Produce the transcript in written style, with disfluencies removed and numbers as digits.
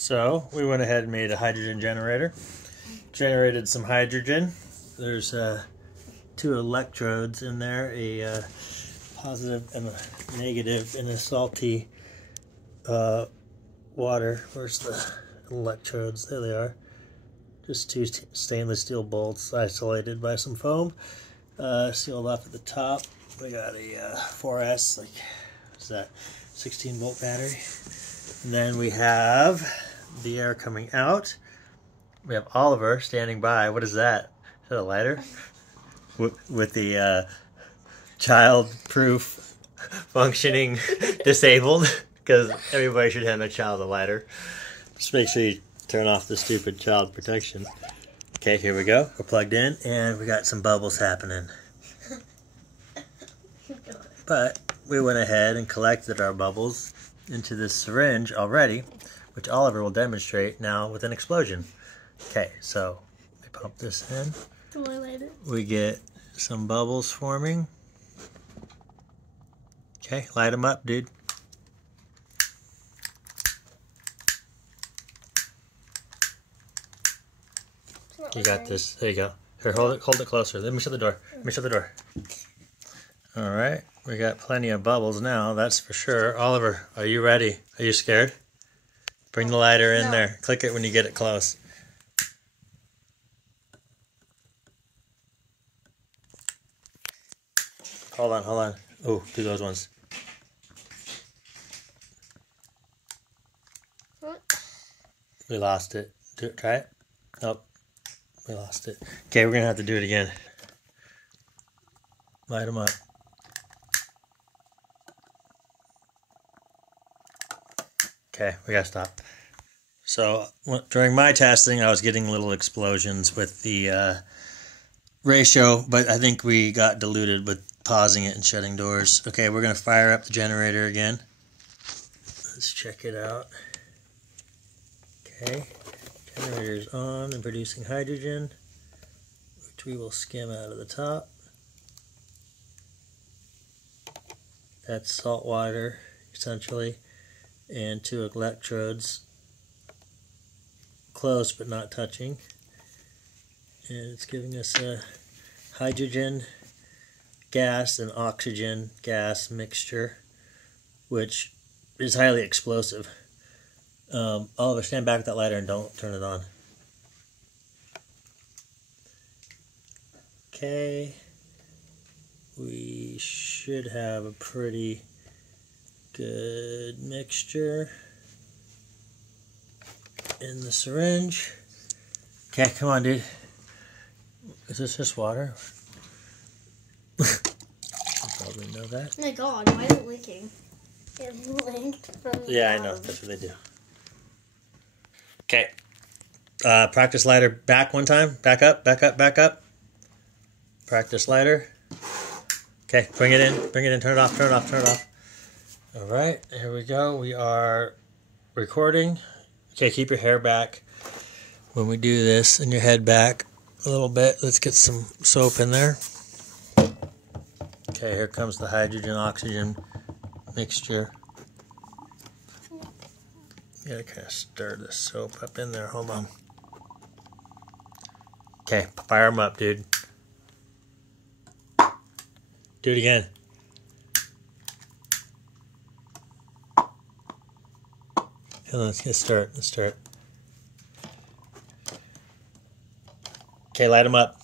So we went ahead and made a hydrogen generator. Generated some hydrogen. There's two electrodes in there, a positive and a negative in a salty water. Where's the electrodes? There they are. Just two stainless steel bolts isolated by some foam. Sealed off at the top. We got a 4S, like, what's that, 16 volt battery. And then we have the air coming out. We have Oliver standing by. What is that? Is that a lighter? With the child-proof functioning disabled, because everybody should hand their child a lighter. Just make sure you turn off the stupid child protection. Okay, here we go. We're plugged in, and we got some bubbles happening. But we went ahead and collected our bubbles into this syringe already, which Oliver will demonstrate now with an explosion. Okay, so we pump this in. We get some bubbles forming. Okay, light them up, dude. You got this. There you go. Here, hold it closer. Let me shut the door. Let me shut the door. All right, we got plenty of bubbles now, that's for sure. Oliver, are you ready? Are you scared? Bring the lighter in there. Click it when you get it close. Hold on. Oh, do those ones. We lost it. Try it. Nope. We lost it. Okay, we're going to have to do it again. Light them up. Okay, we got to stop. So, during my testing, I was getting little explosions with the ratio, but I think we got diluted with pausing it and shutting doors. Okay, we're going to fire up the generator again. Let's check it out. Okay, generator's on and producing hydrogen, which we will skim out of the top. That's salt water, essentially, and two electrodes, close but not touching. And it's giving us a hydrogen gas and oxygen gas mixture, which is highly explosive. Oliver, stand back with that lighter and don't turn it on. Okay, we should have a pretty good mixture in the syringe. Okay, come on, dude. Is this just water? You probably know that. Oh my god, why is it leaking? It leaked from the Yeah, I know. That's what they do. Okay. Practice lighter back one time. Back up. Practice lighter. Okay, bring it in. Turn it off. All right, here we go. We are recording. Okay, keep your hair back when we do this and your head back a little bit. Let's get some soap in there. Okay, here comes the hydrogen-oxygen mixture. You gotta kind of stir the soap up in there. Hold on. Okay, fire them up, dude. Do it again. Hold on, let's start. Okay, light them up.